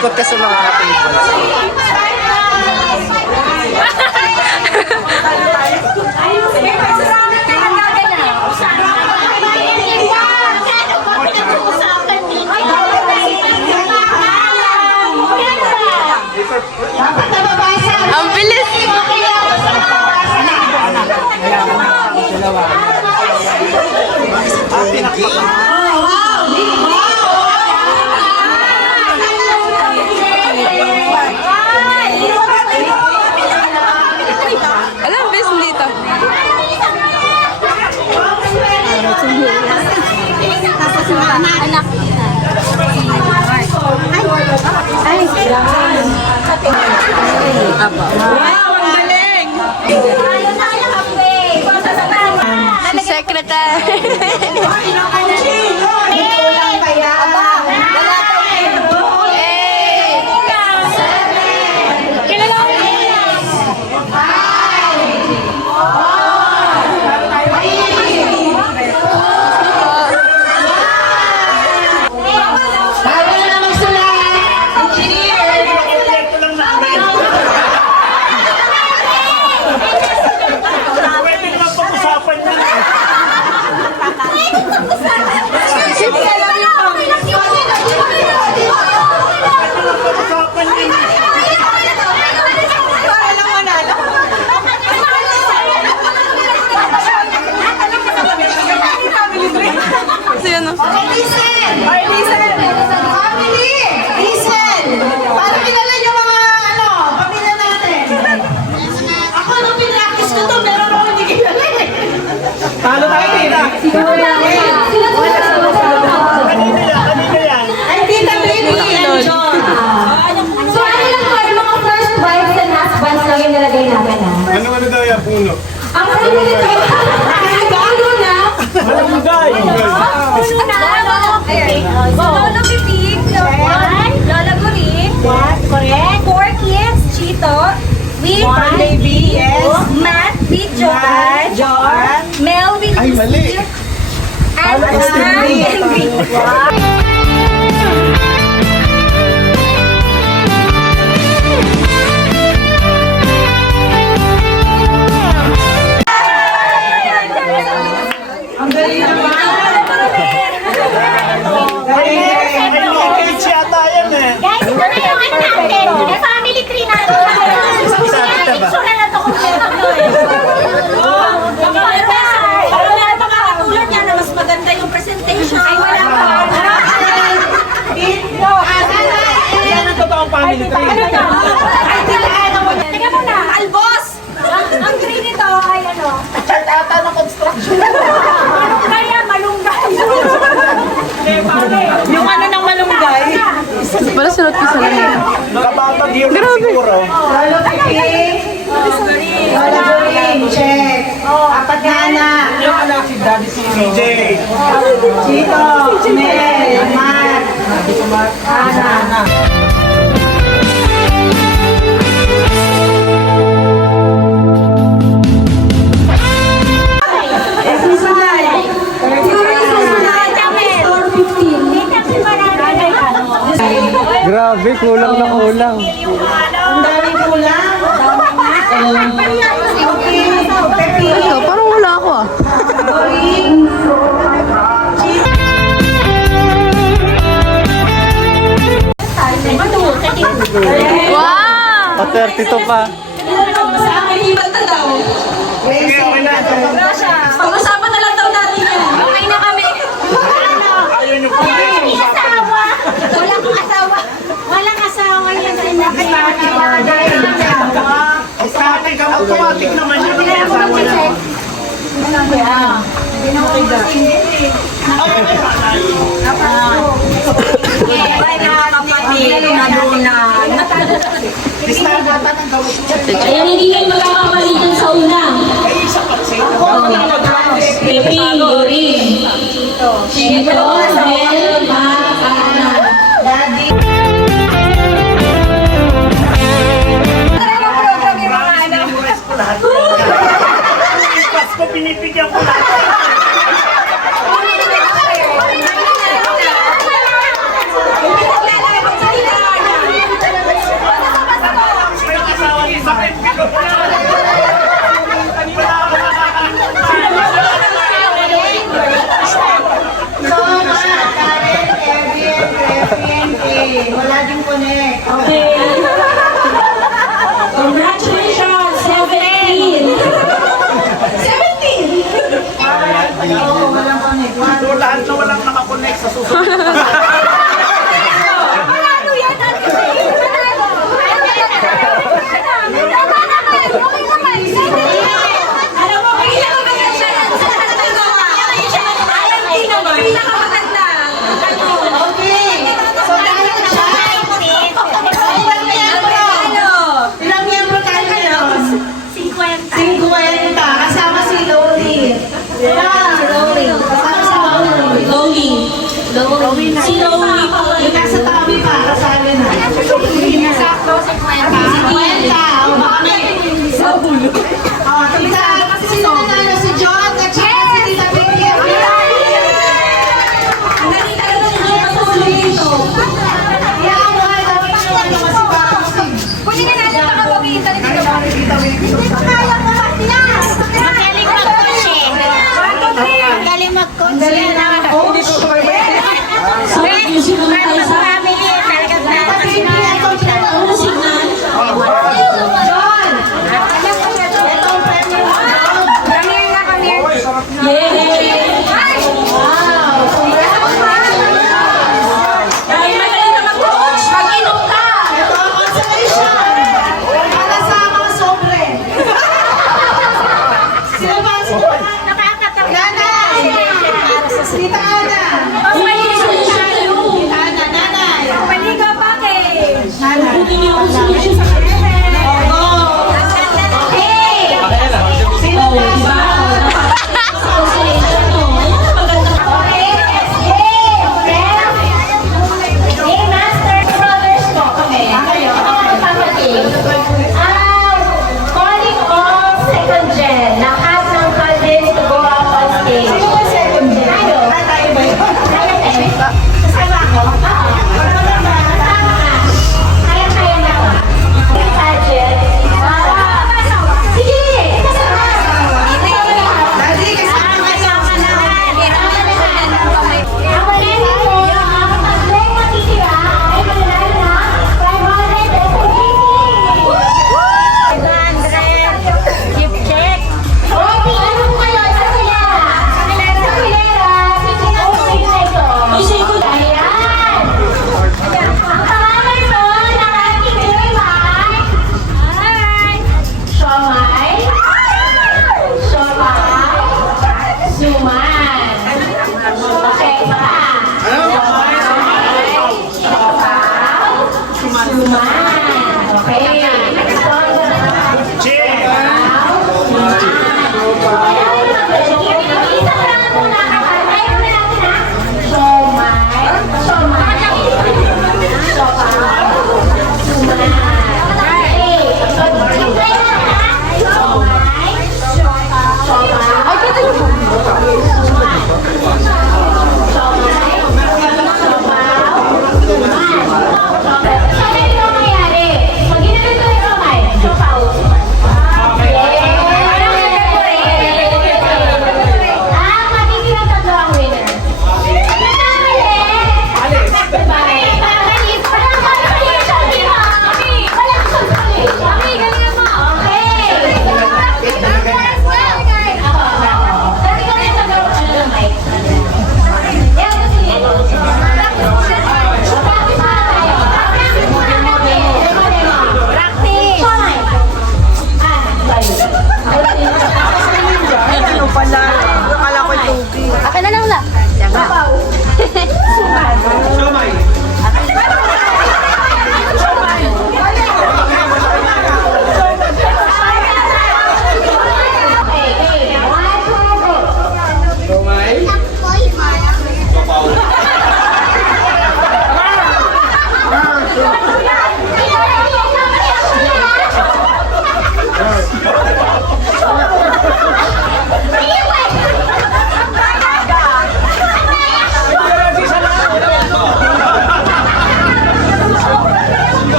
ikot ka sa mga tables. Ang bilis! Alam, best dito. Anak. Ay, wow, ang galing! Si Secretary. Talo tayo tita. Kanina yan. Ay, Tita Baby and John. So, ano lang po, yung mga first wives and husbands lang yung nilagay namin, ha? Ano daw yan, puno? Ang sabi nito, ano na? Malunggay. Lolo Pipig, Lola Gurin, correct. 4 kids, Chito, with baby, yes. Matt, with John, Mel, with Ay, mali. and Ang galing naman. Ay, yata yan eh. Guys, ito na yung ano natin. Yung family tree natin. Itsura na ito kung meron to eh. Pero meron pa kakatulad niya na mas maganda yung presentation. Ay, wala pa. Yan ang totoong family tree. Ay, teka muna, Albos! Ang tree nito ay ano? Ata ng construction. Malunggay yan, malunggay. Yung ano ng malunggay. Para sunod ko sa lahat. Nakabatag yun siguro. Lolo Pipi. Lola Jorin, check. Apat na anak. Yung anak si Daddy si CJ. Chito, Mel, Matt, Ana. Grabe, kulang na kulang. Ang daming kulang. Ito, parang wala ako ah. Wow! O 32 pa. Sa akin, hibat na daw. Okay na. Pag-usapan na lang daw natin yan. Okay na kami. Ayaw niyo po. May asawa. Walang asawa. Walang asawa yan sa inyo. Sa akin ka, automatic naman yun. May asawa na. Ayan, hindi kayo magkakamalitan sa una. Pepe, Lorin. Chito, Mel, Matt, Ana. Pasko, pinipigyan ko lahat. Okay. Congratulations, 17. 17! Oo, walang connect. So, lahat na walang nakakonect sa susunod. Panalo yan, Ate Jane. Panalo. Tama naman. Okay naman. Alam mo, pinakamaganda siya yan sa lahat ng gawa. Alam din naman, pinakamaganda. Okay. So, dahil siya, ilang miyembro tayo ngayon? 50. 50. Kasama si Loli. Kasama si Loli. Lowly. Si Lowly pala Yung nasa tabi pa, kasali na. Sakto, 50. 50. O, baka may... O, tita, sino nanalo? Si John at saka si Tita Vicky. Dali talaga si John masusunod dito. Yan, mga dapat na ano, kasi parang kasi... Kunin na natin mga bawiin talaga dito. Hindi ko kaya kumaklas. Magaling mag-coach eh. Magaling mag-coach. Dali na ang coach. So, yung sinunod tayo sa Family, talagang Tita Vicky, ang coach na ano signal. John! Ito ang premyo mo. Come here na, come here. Yay! Wow! Dahil magaling na mag-coach, mag-inom ka! Ito ang consolation. Para sa mga sobre. Sino ba? Nakakatawa. Nanay! Tita Ana! May solution kayo. Tita Ana, nanay! Paligaw pa kay. Nanay! Buti niyo ang solution sa kanya. Oo! Hey! Sino Oh, ba? diba? Consolation, no? Maganda ka. Okay, let's game. Game Master Brothers po kami. Kayo, papagame. Calling all second gen. Lahat ng cousins to go up on stage. Sino ba second gen? Ano? Ay, tayo ba yun? Kaya tayo. Kasama ako? Oo. Kasama ka. Kaya na ako. Pageant. Sige! Kasama! Daddy, kasama ka sa May say good. Siomay. Suman. Okay, pa. Suman. Okay. Che! Ay,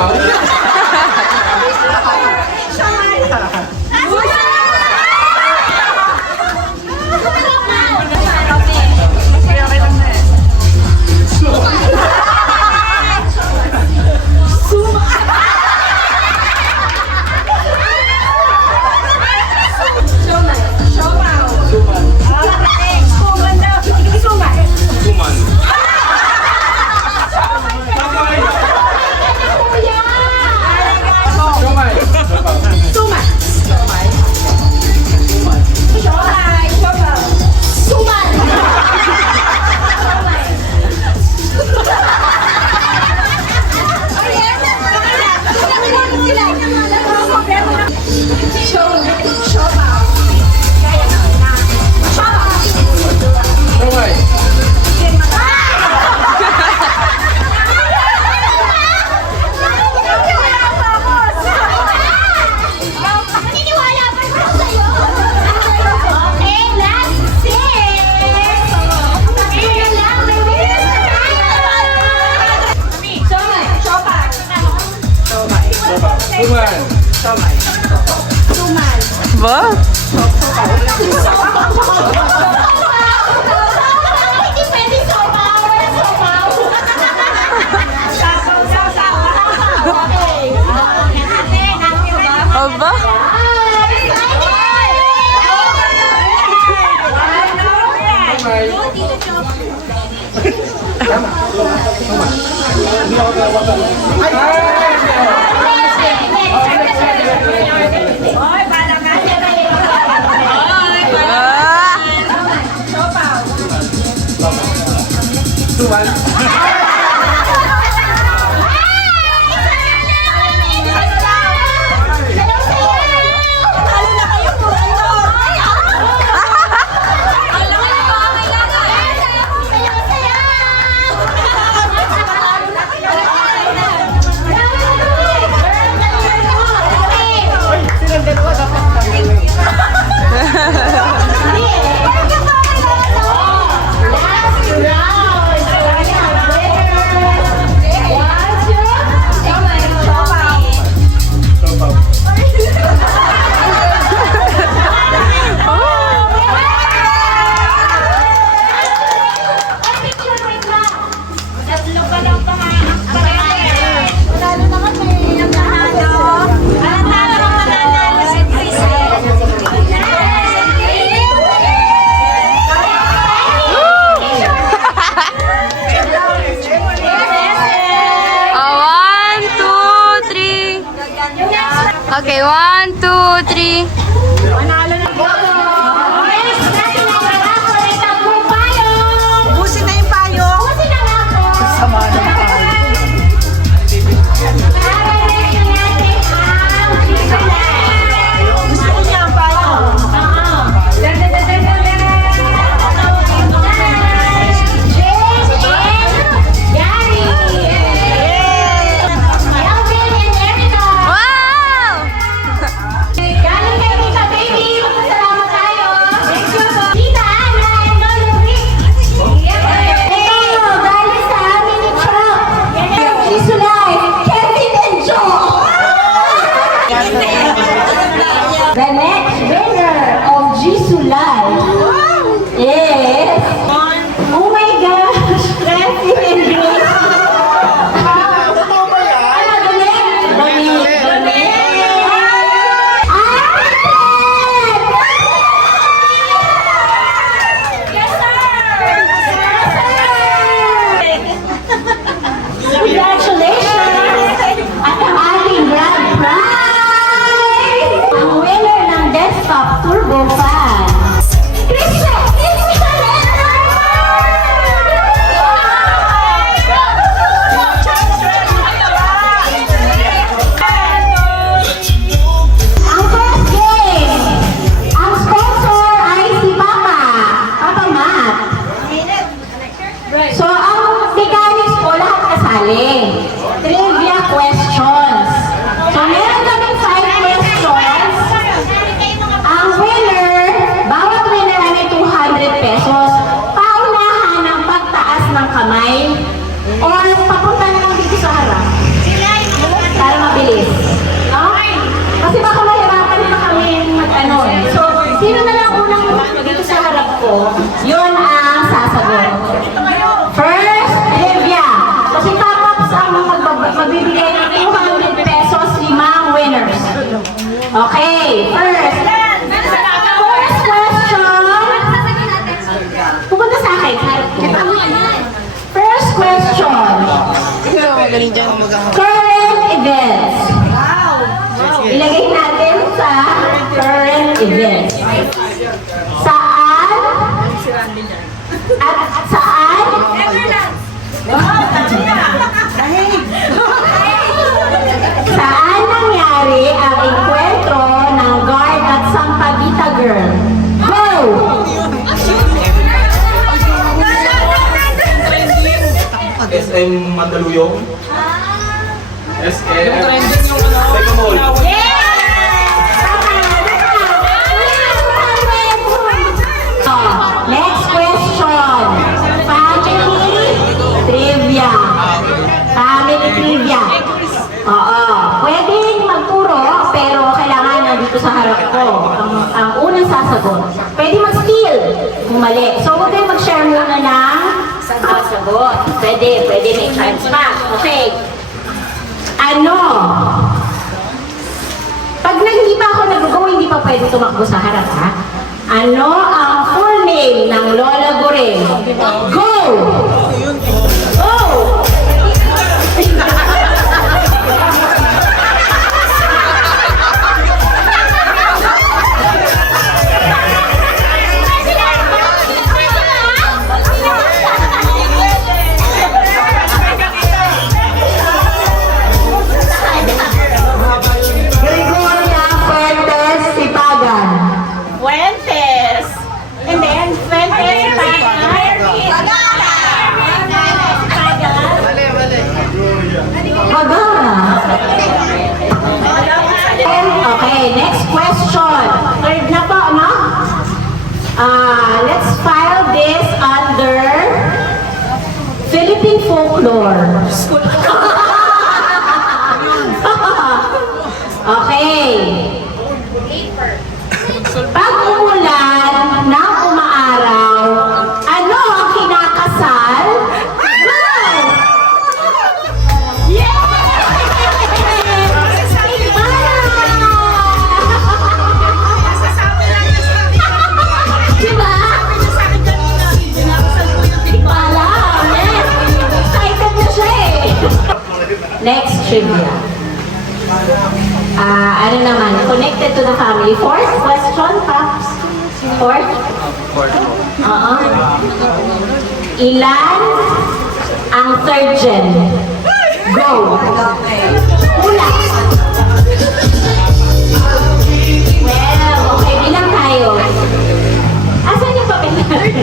Siopaw. Suman. Siomay. Siomay. Naniniwala pa siya sa'yo. Okay, last six. Okay, lang, may bilis na tayo. Suman. Ba? Hindi pwede sopaw. Wala sopaw. Okay. Aba? Ah! Suman. Silang dalawa dapat Okay, 1, 2, 3. Ubusin na yung payong. sama ng tao. Gusto ko niya ang payong. Wow! Galing kay Tita Okay, first question. Pupunta sa akin. First question. Current events. Ilagay natin sa current events. Saan? At saan? Saan nangyari ang enkwentro ng guard at Sampaguita girl? Go! SM Mandaluyong. SM. Teka mo. Next question. Family trivia. Family trivia. Oo. Pwedeng magturo, pero kailangan nandito sa harap ko. Ang unang sasagot. Pwede mag-steal kung mali. So, huwag kayong mag-share muna ng sagot. Pwede may chance pa. Okay. Ano? Pag hindi pa ako nag-go, hindi pa pwede tumakbo sa harap, ha? Ano ang full name ng Lola Goreng? Go! Go! Gregoria Fuentes Sipagan. Fuentes. And then, Fuentes, Pagara. Okay, next question. Third na po, no? Let's file this under Philippine folklore. Okay. Pag umulan ng umaaraw, ano ang kinakasal? Go! Diba? Alam, yes. Excited na siya eh. Next trivia. Ano naman, connected to the family. Fourth question, Pops? Fourth? Oo. Ilan ang third gen? Go! Una. Well, okay, bilang tayo. Asan yung papel natin?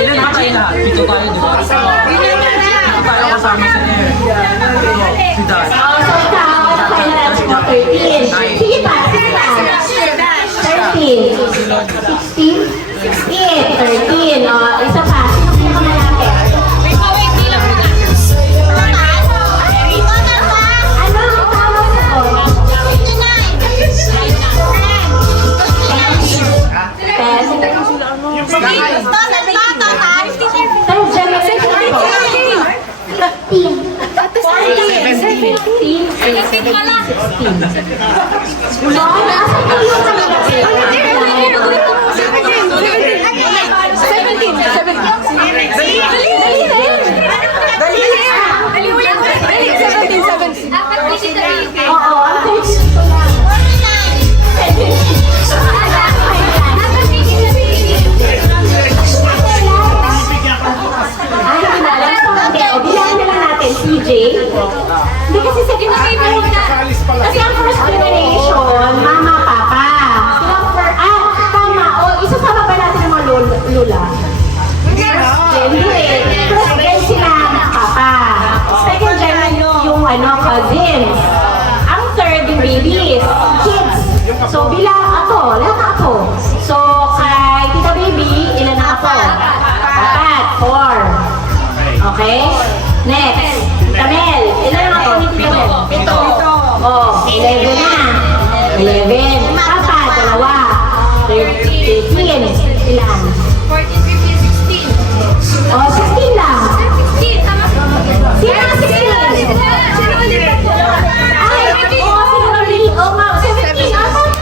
Ilan ba kayo lahat? Dito tayo, di ba? Tayo kasama sa niya. Si Dan. Oh, so ikaw, kailan mo 13. Sige pa, sige pa. 13. 16? 16, 13. Oh, isa pa. Sino ka malapit? Ano ang tamang sagot? 10. Third generation po. 15. 17. 16. So, asan po yung malapit? 17. Oo, ang third ko lang. Ay, alam ko, hindi. O, bilangin na lang natin, CJ. Hindi kasi sa kasi ang first generation, mama, papa. Tama. O, isasama ba natin ang mga lula? Hindi. First gen sila, papa. Second gen, yung cousins. Ang third, yung babies, kids. So, bilang ako, lahat na ako. So, kay Tita Baby, ilan na ako? Apat, 4. Okay? Next, Tamel. Ilan na ako ni Tita Mel? 7. Oh, 11 na. 11. Papa, 2. 13. Ilan? 14, 15, 16. Oh, 16 lang. 16, tama. Sino ang 16? Sino ulit? Ay, oh, sino ang 17? Oh, ma'am, 17. Ah, tama.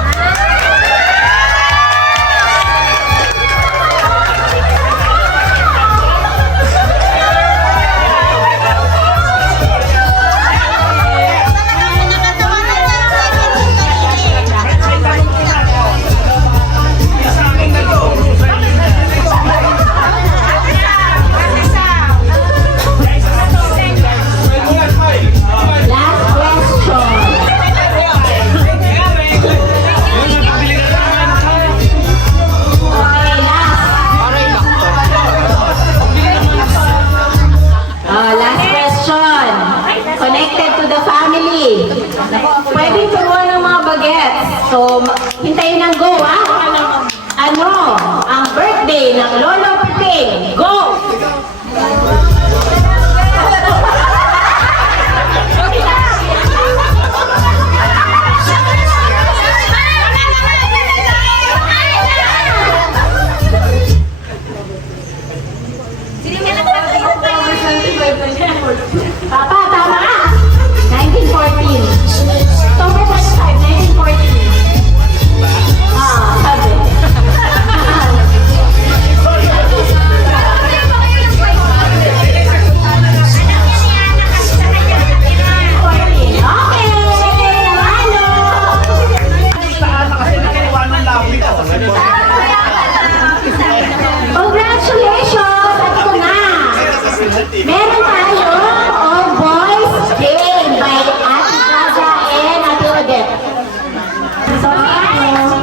connected to the family. Pwedeng turuan ng mga bagets. So, hintayin ng go, ha? Ano? Ang birthday ng Lolo Piting. Go! Papa, tama ka! 1914. October 25, 1914. Sabi. Okay, nanalo! Kasi nakiwa ng labi ko. Congratulations! Ito na! Meron tayo All Boys Game by Ate Jaja and Ate Odette. So, tapos,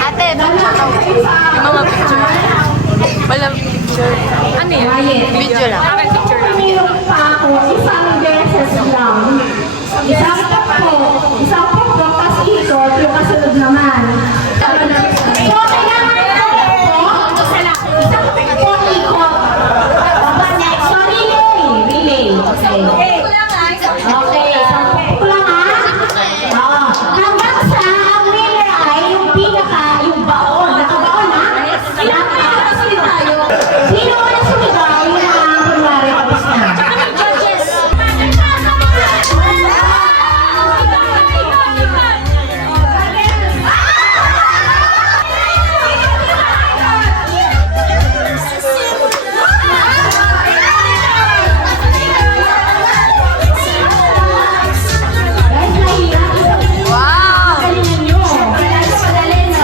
Ate, mga picture. walang picture. Ano yun? Video lang. Okay, picture lang. Mayroon pa ako isang beses lang. Isang po, kasi ito, yung kasunod naman. So, kailangan po, isang po ikot. Aba, next, so relay. Okay. Okay, sampu lang ha. Hanggang sa ang winner ay yung yung baon. Nakabaon ha? Ilang kasi tayo. Sino ang sumigaw na kunwari kapos na? Guys, mahirap. Wow! Galingan nyo. Padali, no?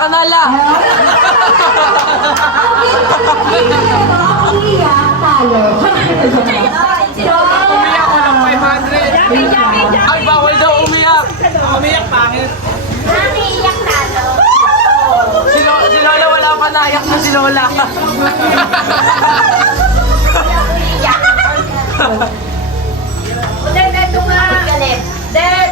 Kanala. Umiyak, talo. Umiyak ko ng 500. Ay, bawal daw umiyak. Umiyak, pangit. Naiiyak talo. si Lola. Ulit, ito nga. Then,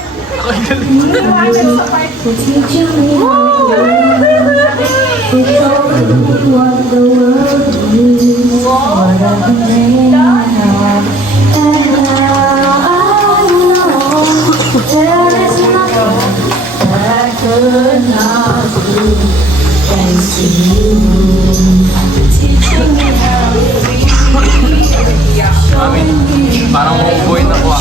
Mami, parang umubuhay na ko ah.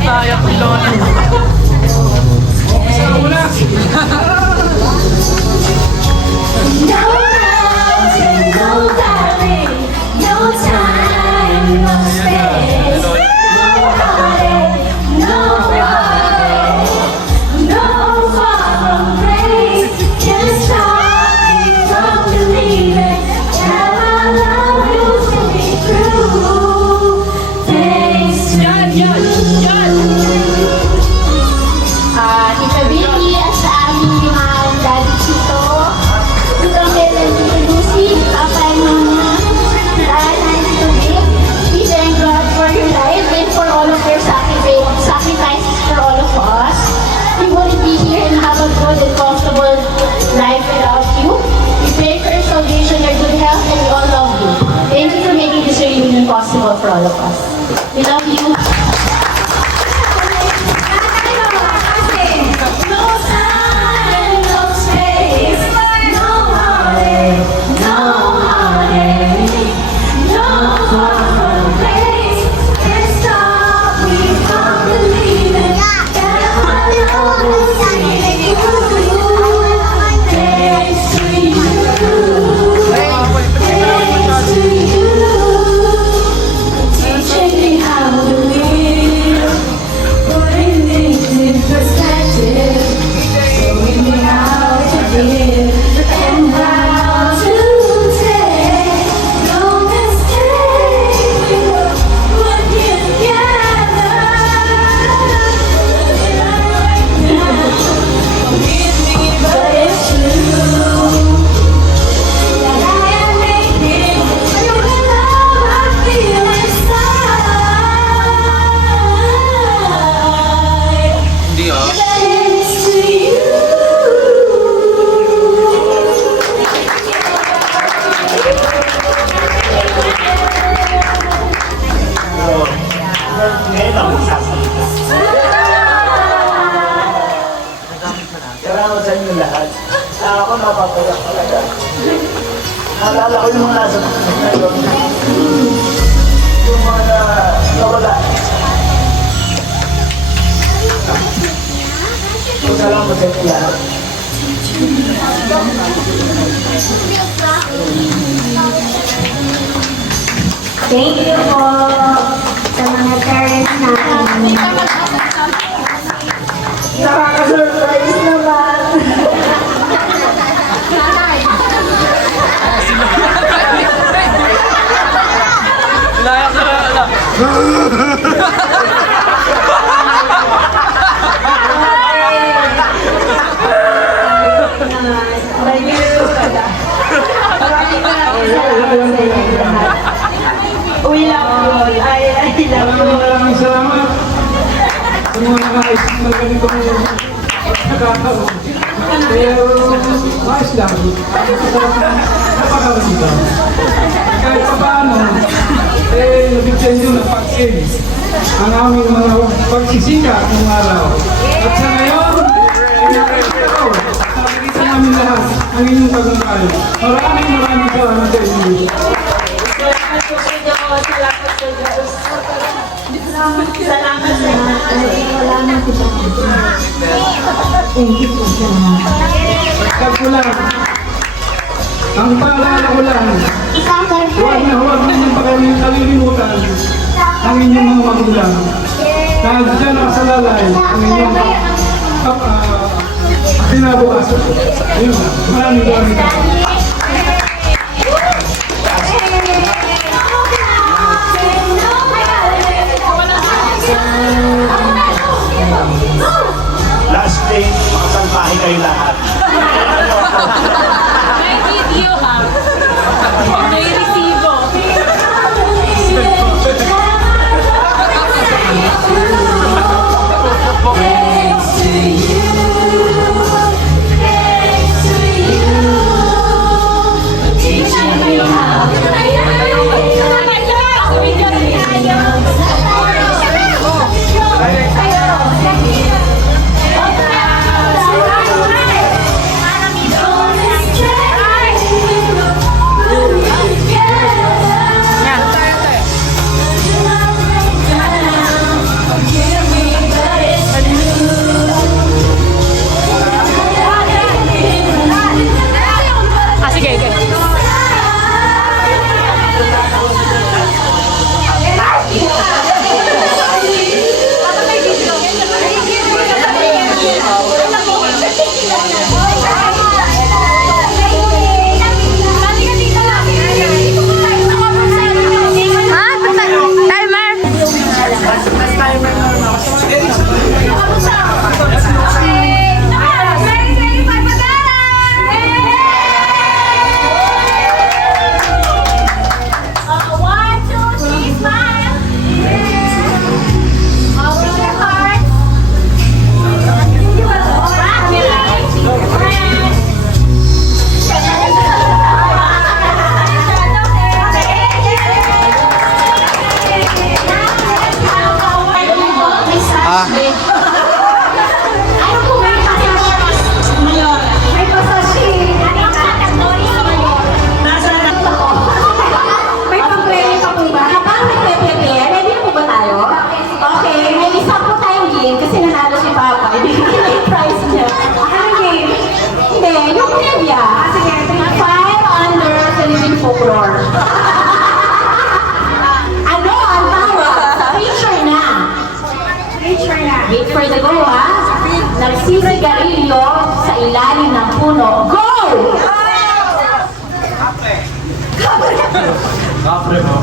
Sayang ko Lola. Tita Vicky at sa aming mga daddy Chito, Tita Mel and Tita Lucy, Papa and Mama, Dad and Tito Vic, we thank God for your life and for all of your sacrifices for all of us. We wouldn't be here and have a good and comfortable life without you. We pray for your salvation, your good health, and we all love you. Thank you for making this reunion possible for all of us. We love you. No time, no space, no heartache, no heartache, no place can stop me from believing that my love will see through. Thanks to you, thanks to you, teaching me how to live, putting things in perspective, showing me how to give and how to take. No mistake, we were put here together. But it's true that I am making you the love I feel inside. Hindi ah. Thanks to you. Ngayon ako sasabihin. Salamat sa inyo lahat. Ako napapayak talaga. Naalala ko yung mga nasa ngayon. Yung mga nawala. So, salamat sa inyo lahat. Thank you po sa mga parents natin. Nakaka-surprise naman. Layak na Lola. We love you. I love you. Maraming salamat sa mga nakaisip na ganitong pagkakataon. Pero maayos lang. Napakawasita. Kahit pa paano, nabigyan nyo ng pag-in ang aming mga pagsisika ng araw. At sa ngayon, nakikita namin lahat ang inyong tagumpay. Maraming salamat sa inyo. Salamat sa salamat po. Thank you po. Pagkat ko lang, ang paalala ko lang, huwag na niyong kalilimutan ang inyong mga magulang. Dahil dyan nakasalalay ang inyong kinabukasan. Ayun, maraming salamat.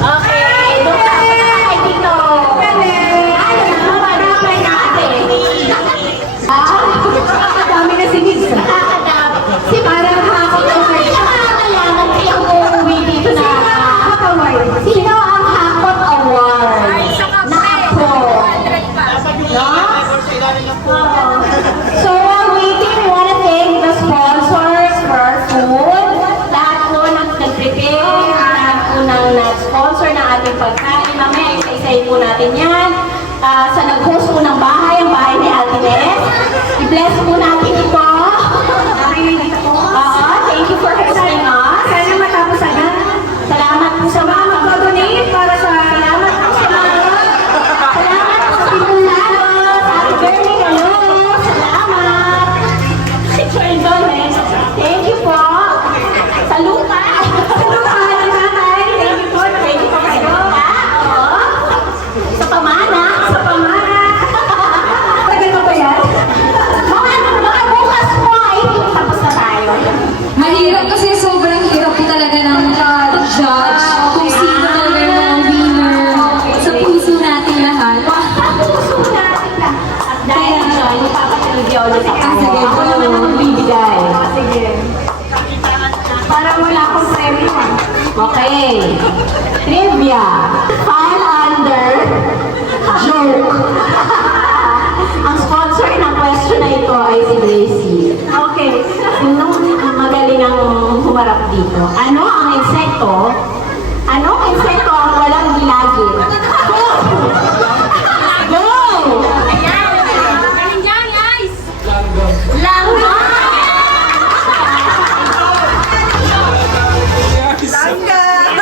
Okay, doon ka kay Tito. Ano na, madamay natin. Ang dami na si Miss. Nakakadami. Si Parang hakot over siya. Nakakalaman siya umuwi dito na. Sino ang Hakot Award? Nako. No? So while waiting, we want to thank the sponsors for our food. Lahat po ng nag-prepare, lahat po ng nag-sponsor ng ating pagkain. Mamaya, isa-isayin po natin yan. Sa nag-host po ng bahay, ang bahay ni Ate Nes. I-bless po natin ito. Thank you for hosting us. Sana matapos agad. Salamat po sa mga Mag-donate para sa... Salamat po sa mga salamat po sa Pinulano, sa Ate Bernie Galo. Salamat. Si Joy Dolmen. Thank you po. Sa lupa. Sa lupa ng nanay. Thank you po. Thank you po sa lupa. Oo. Sa pamana. Sa pamana. Tagal pa ba yan? Mga bukas po ay tapos na tayo. Mahirap kasi sobrang hirap po talaga ng judge kung sino talaga yung mga winner sa puso natin lahat. Puso natin lang. At dahil dyan, ipapatulogya ulit ako. sige. Ako naman ang magbibigay. Sige. Parang wala akong premyo. Okay. Trivia. File under joke. Ang sponsor ng question na ito ay si Gracie. Okay. Sinong magaling ang humarap dito? Ano ang insekto? Ano ang insekto ang walang gilagid? Go! Go! Langgam!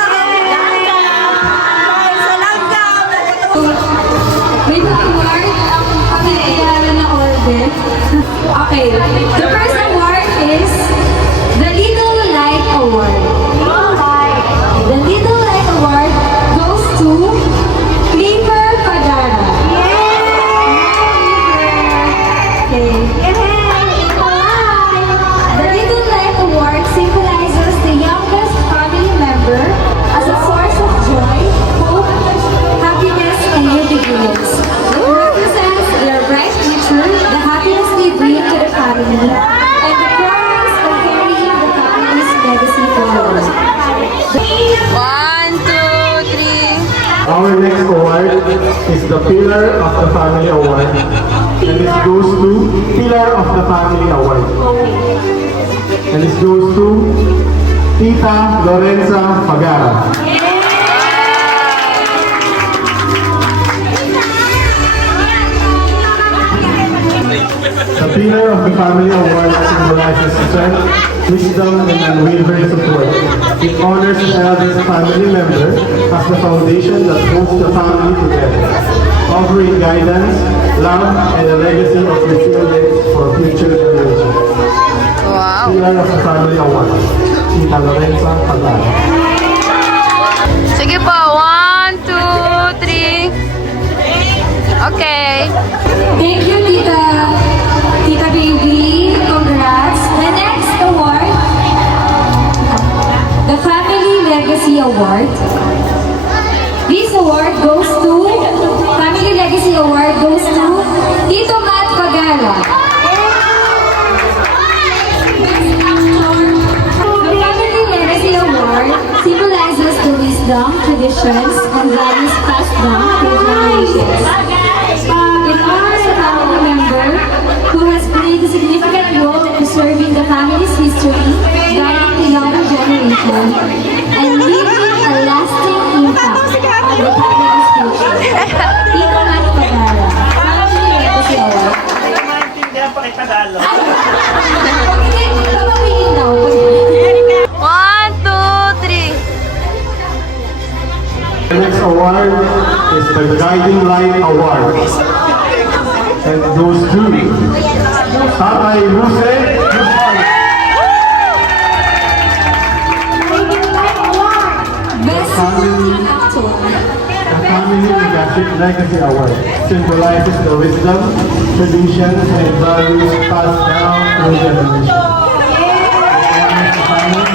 May award ang pamilyaran na order. Okay, the first award is the Little Light Award. The Little Light Award goes to Clipper Padara. Okay. The Little Light Award symbolizes the youngest family member as a source of joy, hope, happiness, and new beginnings. It represents their bright future, the happiness they bring to the family, and the promise of carrying the family's legacy forward. 1, 2, 3. Our next award is the Pillar of the Family Award. And this goes to Pillar of the Family Award. And this goes to Tita Lorenza Pagara. The Pillar of the Family Award symbolizes strength, wisdom, and unwavering support. It honors the eldest family member as the foundation that holds the family together, offering guidance, love, and a legacy of resilience for future generations. Wow. Pillar of the Family Award, Tita Lorenza Pagara. Sige po, 1, 2, 3. Okay. Thank you, Tita Baby. Congrats. The next award, the Family Legacy Award. This award goes to, Family Legacy Award goes to Tito Matt Pagara. The Family Legacy Award symbolizes the wisdom, traditions, and values passed down through generations. It honors a family member who has played a significant role in preserving the family's history, guiding the younger generation, and leaving a lasting impact on the family's future. Tito Matt Pagara, Family Legacy Award. Maintindihan pa kita dalo. Okay, papawin daw. 1, 2, 3. The next award is the Guiding Light Award. And it goes to Tatay Jose Guzman. Best Family, Actor. the Family Legacy Award symbolizes the wisdom, traditions, and values passed down through generations. It honors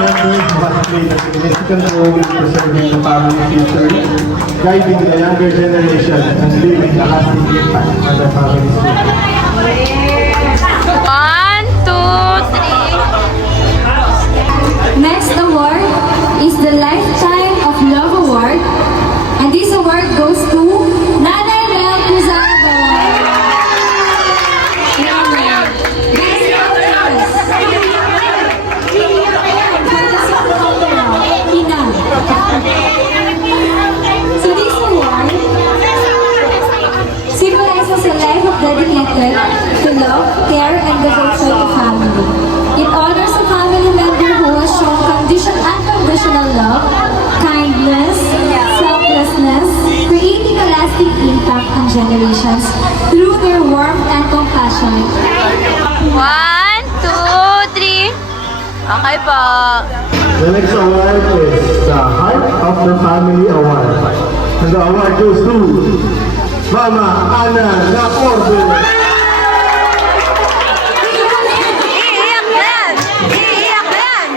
members who have played a significant role in preserving the family future, guiding the younger generation, and leaving a lasting impact on their family's future. 1, 2, 3. Next award is the Lifetime of Love Award. And this award goes to Nanay Mel Cruzado. So this award symbolizes a life of dedicated to love, care, and devotion to family. It honors a family member who has shown unconditional love, kindness, selflessness, creating a lasting impact on generations through their warmth and compassion. 1, 2, 3. Okay po. The next award is the Heart of the Family Award. And the award goes to Mama Ana Naporde. Iiyak na yan! Iiyak na yan!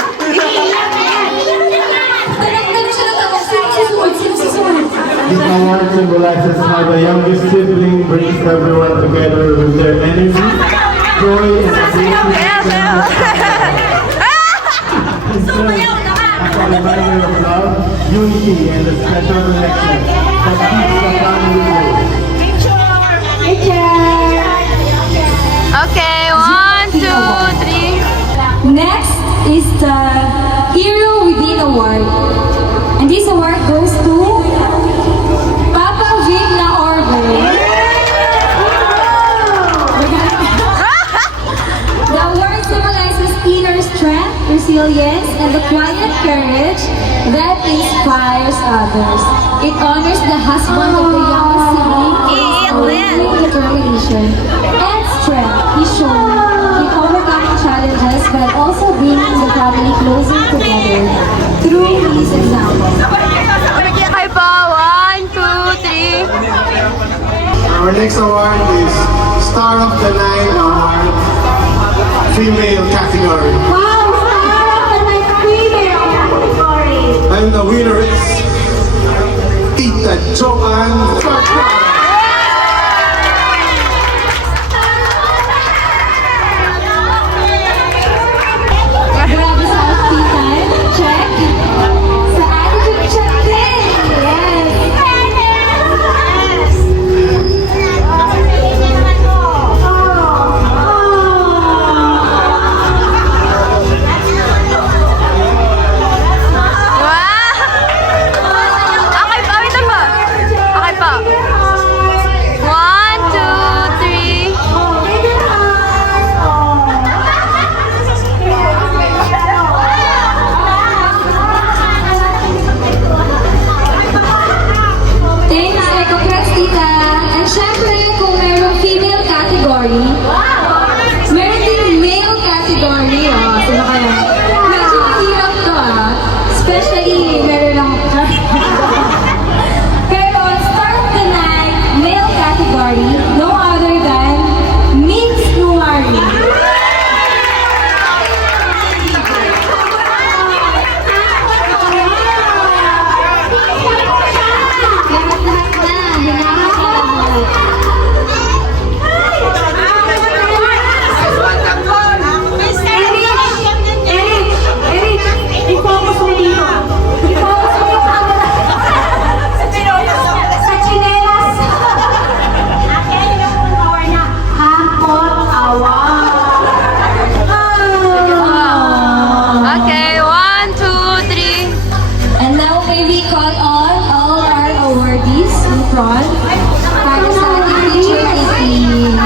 This award symbolizes how the youngest sibling brings everyone together with their energy, joy, and appreciation. A reminder of love, unity, and the special connection that keeps the family close. Okay, 1, 2, 3. Next is the Hero Within Award. And this award goes to Papa Vic Na Orbe. The award symbolizes inner strength, resilience, and the quiet courage that inspires others. It honors the husband of the youngest sibling who is unwavering determination and strength he shown in overcoming challenges but also bringing the family closer together through his example. Okay po, 1, 2, 3. Our next award is Star of the Night Award, female category. Wow, star of the night female category. And the winner is Tita Joanne Farquhar. Grabe sa outfit time, check. Sa attitude, check din. Wow! Okay pa, wait lang po. Okay pa. 1, 2, 3. Thanks, and congrats, tita. And syempre, kung mayroong female category, meron din male category. Oh, sino kaya? Medyo mahirap to especially, meron lang. Pero on Star of the Night, male category, no other than Mix Nuwari. I-focus mo dito. I-focus mo yung camera. Sa chinelas. Akin yung award na Hapon Award. Okay, 1, 2, 3. And now may we call on all our awardees in front para sa ating teacher meeting.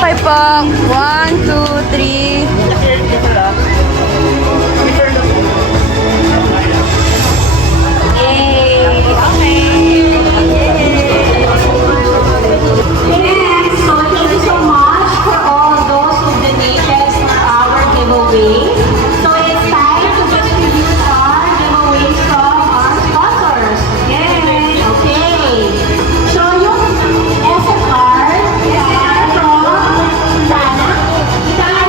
Okay po, 1, 2, 3. Yes, so thank you so much for all those who donated for our giveaway. So it's time to distribute our giveaways from our sponsors. Yay! Okay. So yung SFR from Dana. Dana,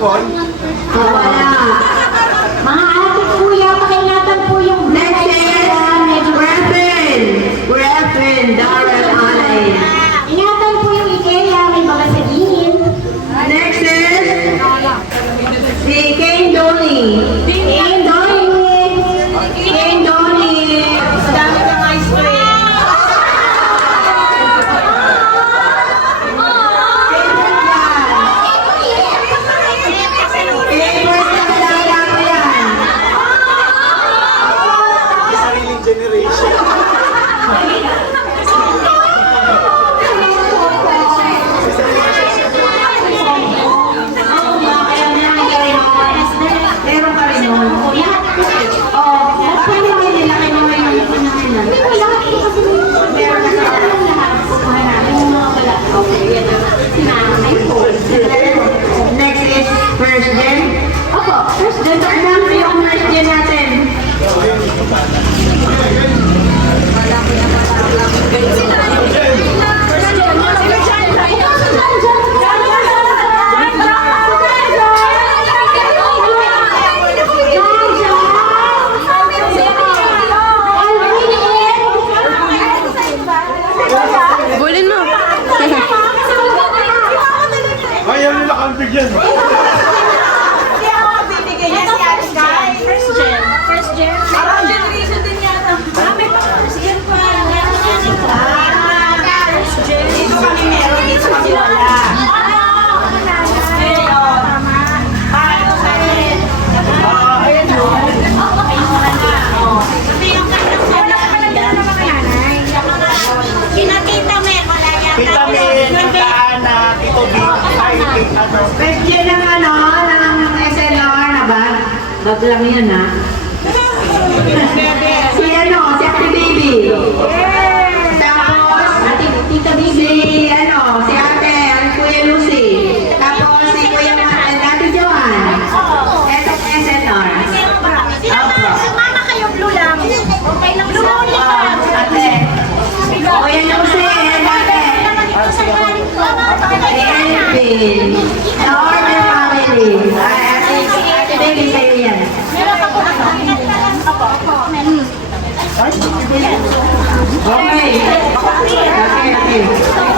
Apple? Wala. Mga ate kuya, pakingatan po yung Next is Griffin, Darrell Allen. ingatan po yung Ikea, may mga sabihin. Next is si Kane Donnie. Kane Donnie. Kane Donnie. Sa dami ng ice cream. Favorite na talaga ko yan. Sariling generation. Meron pa rin nun. Bakit hindi nila kinuha yung pinanginan? Meron na sila. Next is first gen. Opo, first Dito lang yung first gen natin. Bulin mo. Ayaw nila kang bigyan. Hindi ako magbibigay niya si Ate Sky. First gen. First gen. Parang generation din yata. First gen pa. Dito kami meron, dito kami wala. Paano sa akin? Ayun o. Kinakita mo yan, wala yan. Kita mo Tita Ana, Tito B, ay Tita ano. First gen ng ano, ng SLR na bag. Bag lang yun ha. Si ano, si Ate Baby. Tapos, Tita B. si ano, si Ate, ang Kuya Lucy. Tapos si Kuya Ate Joan. Eto SLR. Sumama kayo, blue lang. Okay lang. Blue lang. Ate. Kuya Lucy, Ate. Si Elvin. The Order Family. Ay, Ate Baby sa'yo yan. Meron pa po ako. Okay. Okay, okay.